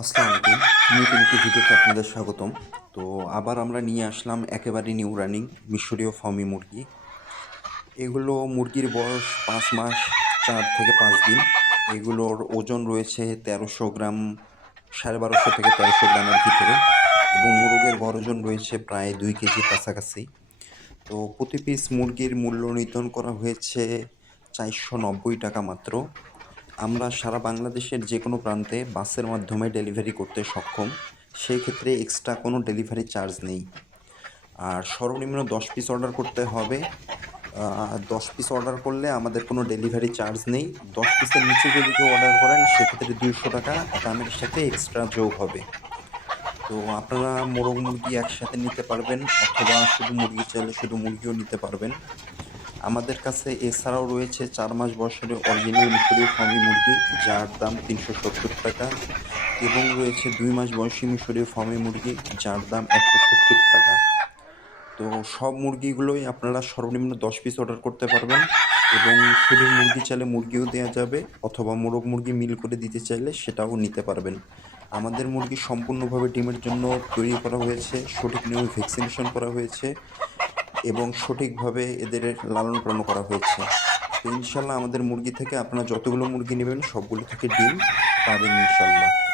আসসালামু আলাইকুম। নতুন একটি ভিডিওতে আপনাদের স্বাগতম। তো আবার আমরা নিয়ে আসলাম একেবারে নিউ রানিং মিশরীয় ফার্মি মুরগি। এগুলো মুরগির বয়স পাঁচ মাস চার থেকে পাঁচ দিন। এগুলোর ওজন রয়েছে তেরোশো গ্রাম, সাড়ে বারোশো থেকে তেরোশো গ্রামের ভিতরে। এবং মুরগের ওজন রয়েছে প্রায় দুই কেজি কাছাকাছি। তো প্রতি পিস মুরগির মূল্য নির্ধারণ করা হয়েছে চারশো নব্বই টাকা মাত্র। আমরা সারা বাংলাদেশের যে কোনো প্রান্তে বাসের মাধ্যমে ডেলিভারি করতে সক্ষম, সেই ক্ষেত্রে এক্সট্রা কোনো ডেলিভারি চার্জ নেই। আর সর্বনিম্ন দশ পিস অর্ডার করতে হবে। দশ পিস অর্ডার করলে আমাদের কোনো ডেলিভারি চার্জ নেই। দশ পিসের নিচে যদি কেউ অর্ডার করেন, সেক্ষেত্রে দুইশো টাকা দামের সাথে এক্সট্রা যোগ হবে। তো আপনারা মোরগ মুরগি একসাথে নিতে পারবেন, অথবা শুধু মুরগি চাইলে শুধু মুরগিও নিতে পারবেন। আমাদের কাছে এছাড়াও রয়েছে চার মাস বয়সের অরিজিনাল মিশরীয় ফার্মি মুরগি, যার দাম তিনশো সত্তর টাকা, এবং রয়েছে দুই মাস বয়সী মিশরীয় ফার্মি মুরগি, যার দাম একশো সত্তর টাকা। তো সব মুরগিগুলোই আপনারা সর্বনিম্ন দশ পিস অর্ডার করতে পারবেন, এবং শুধু মুরগি চাইলে মুরগিও দেওয়া যাবে, অথবা মোরগ মুরগি মিল করে দিতে চাইলে সেটাও নিতে পারবেন। আমাদের মুরগি সম্পূর্ণভাবে ডিমের জন্য তৈরি করা হয়েছে, সঠিক নিয়মে ভ্যাকসিনেশন করা হয়েছে এবং সঠিকভাবে এদের লালন পালন করা হয়েছে। তো ইনশাল্লাহ আমাদের মুরগি থেকে আপনারা যতগুলো মুরগি নেবেন, সবগুলো থেকে ডিম পাবেন ইনশাল্লাহ।